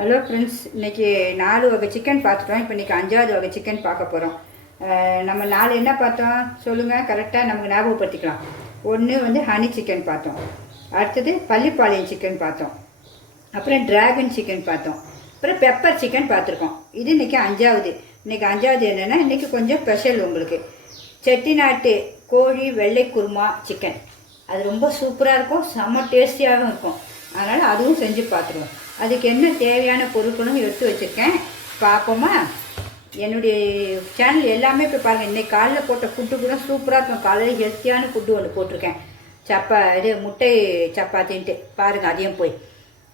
Hello friends, இன்றைக்கி 4 வகை chicken பார்த்துட்டோம். இப்போ இன்றைக்கி 5வது வகை சிக்கன் பார்க்க போகிறோம். நம்ம 4 என்ன பார்த்தோம் சொல்லுங்கள், கரெக்டாக நமக்கு ஞாபகப்படுத்திக்கலாம். ஒன்று வந்து ஹனி சிக்கன் பார்த்தோம், அடுத்தது பள்ளிப்பாளையம் சிக்கன் பார்த்தோம், அப்புறம் டிராகன் சிக்கன் பார்த்தோம், அப்புறம் பெப்பர் சிக்கன் பார்த்துருக்கோம். இது இன்றைக்கி 5வது. இன்றைக்கி 5வது என்னென்னா, இன்றைக்கி கொஞ்சம் ஸ்பெஷல் உங்களுக்கு. செட்டிநாட்டு கோழி வெள்ளை குருமா சிக்கன். அது ரொம்ப சூப்பராக இருக்கும், செம்ம டேஸ்டியாகவும் இருக்கும். அதனால் அதுவும் செஞ்சு பார்த்துருவோம். அதுக்கு என்ன தேவையான பொருட்களும் எடுத்து வச்சுருக்கேன், பார்ப்போமா? என்னுடைய சேனல் எல்லாமே இப்போ பாருங்கள். இன்றைக்கி காலையில் போட்ட ஃபுட்டு கூட சூப்பராக இருக்கும். காலையில் ஹெல்த்தியான ஃபுட்டு ஒன்று போட்டிருக்கேன், முட்டை சப்பாத்தின்ட்டு பாருங்கள், அதையும் போய்.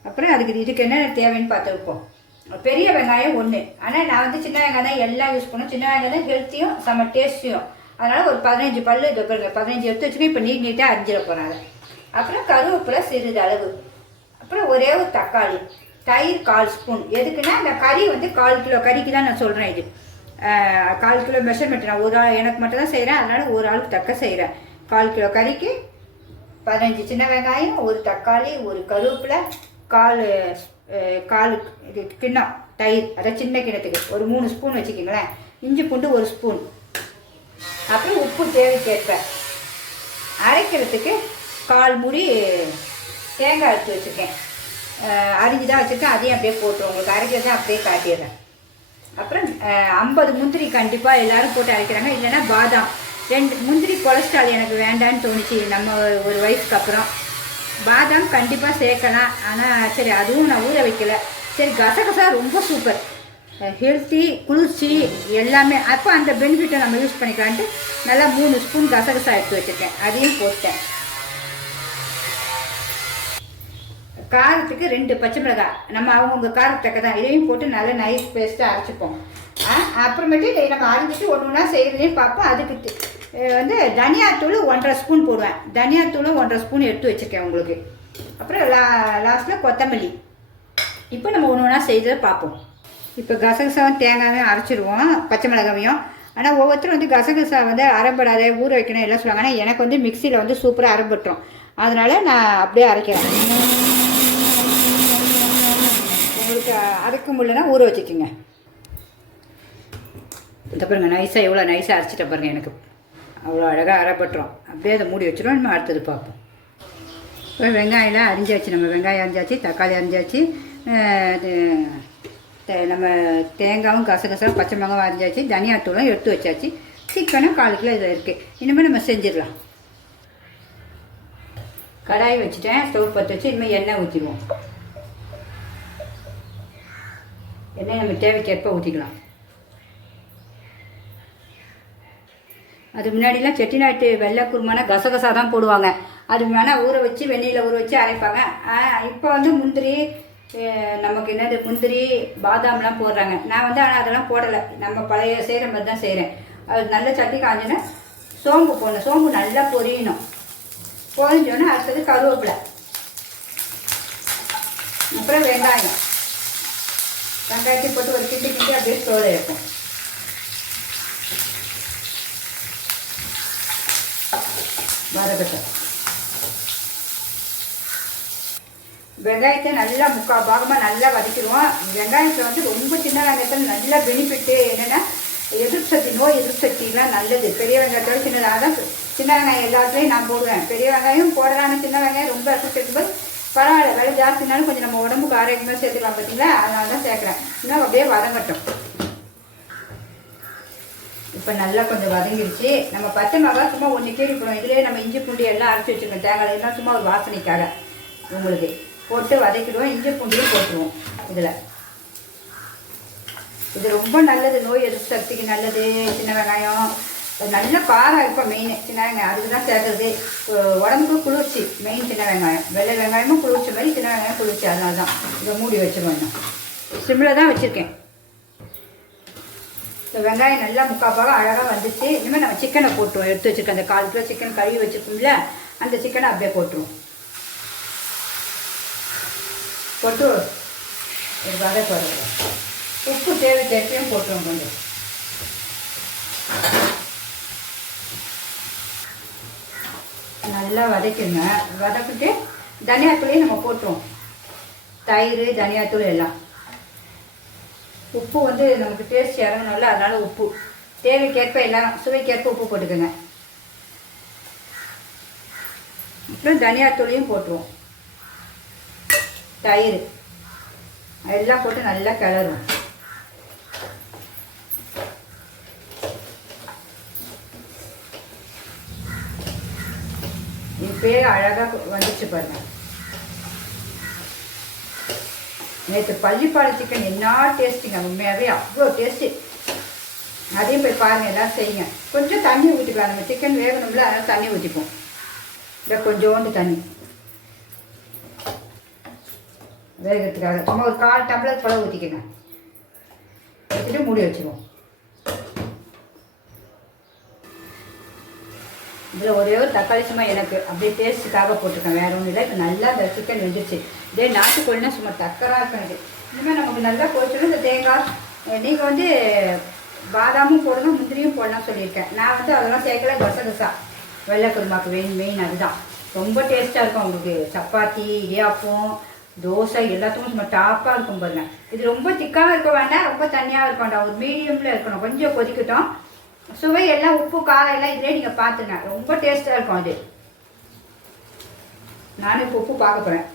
அப்புறம் இதுக்கு என்ன தேவைன்னு பார்த்துருப்போம். பெரிய வெங்காயம் 1. ஆனால் நான் வந்து சின்ன வெங்காயம் தான் எல்லாம் யூஸ் பண்ணுவேன். சின்ன வெங்காயம் தான் ஹெல்த்தியும் செம்ம டேஸ்டியும். அதனால் ஒரு 15 பல் 15 எடுத்து வச்சுக்கேன். இப்போ நீட்டாக அரிஞ்சிட போகிறாங்க. அப்புறம் கருவேப்பிலை சிறிது அளவு, அப்புறம் ஒரே ஒரு தக்காளி, தயிர் 1/4 ஸ்பூன். எதுக்குன்னா இந்த கறி வந்து 1/4 கிலோ கறிக்கு தான் நான் சொல்கிறேன். இது 1/4 கிலோ மெஷர்மெண்ட். நான் ஒரு ஆள் எனக்கு மட்டும் தான் செய்கிறேன், அதனால் ஒரு ஆளுக்கு தக்க செய்கிறேன். 1/4 கிலோ கறிக்கு 15 சின்ன வெங்காயம், ஒரு தக்காளி, ஒரு கருவேப்பிலை, 1/4 கிண்ணம் தயிர், அதாவது சின்ன கிண்ணத்துக்கு ஒரு 3 ஸ்பூன் வச்சுக்கிங்களேன். இஞ்சி பூண்டு 1 ஸ்பூன். அப்புறம் உப்பு தேவைக்கேற்ப. அரைக்கிறதுக்கு 1/4 மூடி தேங்காய் எடுத்து வச்சுருக்கேன், அரிஞ்சு தான் வச்சுருக்கேன். அதையும் அப்படியே போட்டுருவோம், உங்களுக்கு அரைக்கிறத அப்படியே காட்டிடுறேன். அப்புறம் 50 முந்திரி கண்டிப்பாக எல்லோரும் போட்டு அரைக்கிறாங்க. இல்லைன்னா பாதாம் 2 முந்திரி. கொலஸ்ட்ரால் எனக்கு வேண்டான்னு தோணுச்சு நம்ம ஒரு வயசுக்கு அப்புறம். பாதாம் கண்டிப்பாக சேர்க்கலாம், ஆனால் சரி அதுவும் நான் ஊற வைக்கல. சரி, கசகசா ரொம்ப சூப்பர், ஹெல்த்தி, குளிர்ச்சி எல்லாமே. அப்போ அந்த பெனிஃபிட்டை நம்ம யூஸ் பண்ணிக்கலான்ட்டு நல்லா 3 ஸ்பூன் கசகசா எடுத்து வச்சுருக்கேன், அதையும் போட்டேன். காரத்துக்கு 2 பச்சை மிளகாய், நம்ம அவங்கவுங்க காரத்தக்க தான். இதையும் போட்டு நல்லா நைஸ் பேஸ்ட்டாக அரைச்சிப்போம். அப்புறமேட்டு இதை நம்ம அரைஞ்சிட்டு ஒன்று ஒன்றா செய்கிறதையும் பார்ப்போம். அதுக்கு வந்து தனியாத்தூள் 1.5 ஸ்பூன் போடுவேன். தனியாத்தூளும் 1.5 ஸ்பூன் எடுத்து வச்சுருக்கேன் உங்களுக்கு. அப்புறம் லாஸ்ட்டில் கொத்தமல்லி. இப்போ நம்ம ஒன்று ஒன்றா செய்கிறத பார்ப்போம். இப்போ கசகசாவும் தேங்காயும் அரைச்சிடுவோம், பச்சை மிளகாவையும். ஆனால் ஒவ்வொருத்தரும் வந்து கசகசா வந்து அரைப்படாத, ஊற வைக்கணும் எல்லாம் சொல்லுவாங்க. ஆனால் எனக்கு வந்து மிக்சியில் வந்து சூப்பராக அரைப்பட்டுரும். அதனால் நான் அப்படியே அரைக்கிறேன். உங்களுக்கு அரைக்க முடியலன்னா ஊற வச்சுக்கோங்க. இந்த பாருங்க, நைஸாக எவ்வளோ நைஸாக அரைச்சிட்ட பாருங்கள். எனக்கு அவ்வளோ அழகாக அரைப்பட்டுரும். அப்படியே அதை மூடி வச்சுருவோம். நம்ம அடுத்தது பார்ப்போம். இப்போ வெங்காயம்லாம் அரிஞ்சாச்சு, நம்ம வெங்காயம் அரிஞ்சாச்சு, தக்காளி அரிஞ்சாச்சு, நம்ம தேங்காயும் கசகசாவும் பச்சை மிளகாவும் அரிஞ்சாச்சு, தனியாத்தூளும் எடுத்து வச்சாச்சு. சிக்கனும் 1/4 கிலோ இதில் இருக்குது. இனிமேல் நம்ம செஞ்சிடலாம். கடாய் வச்சுட்டேன், ஸ்டவ் பற்ற வச்சு இனிமேல் எண்ணெய் ஊற்றிடுவோம். எண்ணெய் நம்ம தேவைக்கேற்ப ஊற்றிக்கலாம். அது முன்னாடிலாம் செட்டிநாட்டு வெள்ளை குருமானா கசகசா தான் போடுவாங்க. அது வேணால் ஊற வச்சு வெந்நீரில் ஊற வச்சு அரைப்பாங்க. இப்போ வந்து முந்திரி, நமக்கு என்னது முந்திரி பாதாம்லாம் போடுறாங்க. நான் வந்து ஆனால் அதெல்லாம் போடலை, நம்ம பழைய செய்கிற மாதிரி தான் செய்கிறேன். அது நல்ல சட்டி காஞ்சினா சோம்பு போடணும். சோம்பு நல்லா பொரியணும். பொரிஞ்சோன்னா அடுத்தது கருவேப்பிலை, அப்புறம் வெங்காயம். வெங்காயத்தை போட்டு ஒரு கிண்டி அப்படியே ஸ்டோவில் இருக்கும். வதக்கட்டும். வெங்காயத்தை நல்லா 3/4 பாகமாக நல்லா வதக்கிடுவோம். வெங்காயத்தில் வந்து ரொம்ப சின்ன வெங்காயத்தில் நல்ல பெனிஃபிட்டு என்னென்னா, நோய் எதிர்ப்பு சக்திலாம் நல்லது. பெரிய வெங்காயத்தோட சின்னதாக தான். சின்ன வெங்காயம் எல்லாத்துலேயும் நான் போடுவேன். பெரிய வெங்காயம் போடலான்னு, சின்ன வெங்காயம் ரொம்ப எஃபெக்ட் இருக்கும்போது பரவாயில்ல, விலை ஜாஸ்தினாலும் கொஞ்சம் நம்ம உடம்புக்கு ஆரோக்கியமாக சேர்த்துக்கலாம் பார்த்தீங்களா, அதனால தான் சேர்க்குறேன். இன்னும் அப்படியே வதங்கட்டும். இப்போ நல்லா கொஞ்சம் வதங்கிடுச்சு. நம்ம பச்சை மிளகா சும்மா 1 கீரி போடுவோம். இதிலே நம்ம இஞ்சி பூண்டு எல்லாம் அரைச்சி வச்சுருக்கோம். தேங்காய் எல்லாம் சும்மா ஒரு வாசனைக்காக உங்களுக்கு போட்டு வதக்கிடுவோம். இஞ்சி பூண்டையும் போட்டுருவோம் இதில். இது ரொம்ப நல்லது, நோய் எதிர்ப்பு சக்திக்கு நல்லது. சின்ன வெங்காயம் நல்ல காரம் இருக்கும். மெயின் சின்ன வெங்காயம் அதுக்கு தான் சேர்க்குறது. உடம்புக்கு குளிர்ச்சி மெயின் சின்ன வெங்காயம். வெள்ளை வெங்காயமும் குளிர்ச்சி மாதிரி சின்ன வெங்காயம் குளிர்ச்சி. அதனால தான் இதை மூடி வச்சுருவோம். இன்னும் சிம்மில் தான் வச்சுருக்கேன். இந்த வெங்காயம் நல்லா 3/4 பாகம் அழகாக வந்துச்சு. இனிமேல் நம்ம சிக்கனை போட்டுருவோம். எடுத்து வச்சுருக்கேன் அந்த 1/4 கிலோ சிக்கன் கழுவி வச்சுருக்கோம்ல, அந்த சிக்கனை அப்படியே போட்டுருவோம். போட்டு ஒரு வதக்கு வதக்குறோம். உப்பு தேவைக்கேற்பையும் போட்டுருவோம். கொஞ்சம் நல்லா வதக்குங்க. வதக்கிட்டு தனியாத்தூளையும் நம்ம போட்டுருவோம். தயிர், தனியாத்தூள் எல்லாம் உப்பு வந்து நமக்கு டேஸ்ட் இறங்கணும்ல, அதனால் உப்பு தேவைக்கேற்ப எல்லாம் சுவைக்கேற்ப உப்பு போட்டுக்கோங்க. அப்புறம் தனியாத்தூளையும் போட்டுருவோம். தயிர் எல்லாம் போட்டு நல்லா கிளறுவோம். இப்பயே அழகாக வந்துச்சு பாருங்க. நேற்று பள்ளிப்பாளை சிக்கன் என்ன டேஸ்ட்டுங்க, உண்மையாகவே அவ்வளோ டேஸ்ட்டு. அதையும் போய் பாருங்கள், எல்லாம் செய்யுங்க. கொஞ்சம் தண்ணி ஊற்றிக்கலாம், நம்ம சிக்கன் வேகணும்ல, அதனால் தண்ணி ஊற்றிப்போம். இல்லை கொஞ்சோண்டு தண்ணி வேகிறதுக்காக சும்மா ஒரு 1/4 டம்ளர் போல ஊற்றிக்கங்க. ஊற்றிட்டு மூடி வச்சுருவோம். இதில் ஒரே ஒரு தக்காளி சும்மா எனக்கு அப்படியே டேஸ்ட்டுக்காக போட்டிருக்கேன், வேறு ஒன்றும் இல்லை. இப்போ நல்லா இந்த சிக்கன் வெந்துச்சு. இதே நாட்டுக்கோழினா சும்மா தக்கராக இருக்கும். எனக்கு இனிமேல் நமக்கு நல்லா போயிட்டு இந்த தேங்காய் நீங்கள் வந்து பாதாமும் போடணும், முந்திரியும் போடலாம் சொல்லியிருக்கேன். நான் வந்து அதெல்லாம் சேர்க்கல. கசகசா வெள்ளை குருமாக்கு மெயின் அதுதான். ரொம்ப டேஸ்ட்டாக இருக்கும். உங்களுக்கு சப்பாத்தி, இடியாப்பம், தோசை எல்லாத்துக்கும் சும்மா டாப்பாக இருக்கும் பாருங்க. இது ரொம்ப திக்காக இருக்க வேண்டாம், ரொம்ப தண்ணியாக இருக்க வேண்டாம், ஒரு மீடியமில் இருக்கணும். கொஞ்சம் கொதிக்கட்டும். சுவை எல்லாம் உப்பு காரம் எல்லாம் இதிலே நீங்கள் பார்த்துங்க. ரொம்ப டேஸ்ட்டாக இருக்கும் அது. நானும் இப்போ உப்பு பார்க்க போகிறேன்.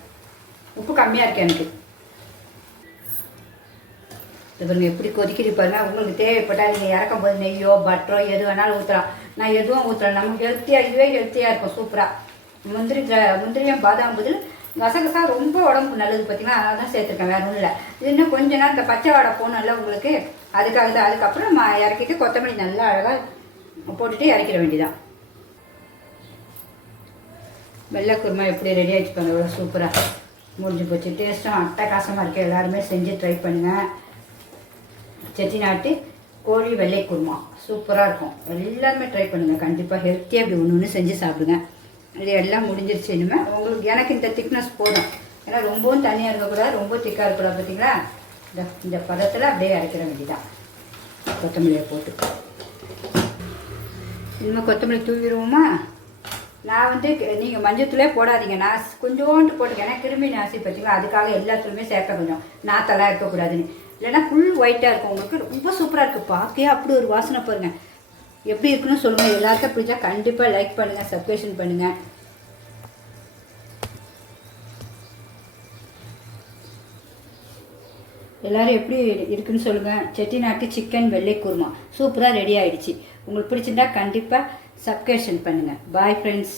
உப்பு கம்மியாக இருக்கேன் எனக்கு. இது எப்படி கொதிக்கிது பாருங்க. உங்களுக்கு தேவைப்பட்டால் நீங்கள் இறக்கும் போது நெய்யோ பட்டரோ எது வேணாலும் ஊற்றலாம். நான் எதுவும் ஊற்றலாம். நமக்கு ஹெல்த்தியாக, இதுவே ஹெல்த்தியாக இருக்கும். சூப்பராக முந்திரியும் பாதாம் பதில் கசகசா ரொம்ப உடம்புக்கு நல்லது பார்த்தீங்கன்னா, அதனால தான் சேர்த்துருக்கேன், வேறு ஒன்றும் இல்லை. இது இன்னும் கொஞ்ச நேரம் இந்த பச்சை வாடை போகணும்ல உங்களுக்கு, அதுக்காக தான். அதுக்கப்புறம் இறக்கிட்டு கொத்தமல்லி நல்லா அழகாக போட்டுட்டு இறக்கிட வேண்டியதான். வெள்ளை குருமா எப்படி ரெடி ஆகிடுச்சு பாருங்க, எவ்வளோ சூப்பராக முடிஞ்சு போச்சு. டேஸ்ட்டும் அட்டகாசமாக இருக்குது. எல்லாருமே செஞ்சு ட்ரை பண்ணுங்கள். செட்டிநாட்டு கோழி வெள்ளை குருமா சூப்பராக இருக்கும். எல்லாருமே ட்ரை பண்ணுங்கள் கண்டிப்பாக. ஹெல்த்தியாக இப்படி ஒன்று ஒன்று செஞ்சு சாப்பிடுங்க. இது எல்லாம் முடிஞ்சிருச்சு. இனிமேல் உங்களுக்கு எனக்கு இந்த திக்னஸ் போதும். ஏன்னா ரொம்பவும் தண்ணியாக இருக்கக்கூடாது, ரொம்ப திக்காக இருக்கக்கூடாது. பார்த்தீங்களா, இந்த பதத்தில் அப்படியே அரைக்கிற வேண்டியதான். கொத்தமல்லியை போட்டு இனிமேல் கொத்தமல்லி தூவிடுவோமா. நான் வந்து நீங்கள் மஞ்சத்தூளே போடாதீங்க, நான் கொஞ்சோண்டு போட்டுக்கேன். ஏன்னா கிருமி நாசி பார்த்தீங்களா, அதுக்காக எல்லாத்துலேயுமே சேர்க்க கொஞ்சம் நாத்தெல்லாம் இருக்கக்கூடாதுன்னு. இல்லைன்னா ஃபுல் ஒயிட்டாக இருக்கும். உங்களுக்கு ரொம்ப சூப்பராக இருக்குது. பார்க்கவே அப்படி ஒரு வாசனை பாருங்கள். எப்படி இருக்குன்னு சொல்லுங்கள். எல்லாருக்கும் பிடிச்சா கண்டிப்பாக லைக் பண்ணுங்கள், சப்ஸ்கிரைப் பண்ணுங்கள். எல்லோரும் எப்படி இருக்குன்னு சொல்லுங்கள். செட்டிநாட்டு சிக்கன் வெள்ளை குருமா சூப்பராக ரெடி ஆகிடுச்சு. உங்களுக்கு பிடிச்சிருந்தா கண்டிப்பாக சப்ஸ்கிரைப் பண்ணுங்கள். Bye friends.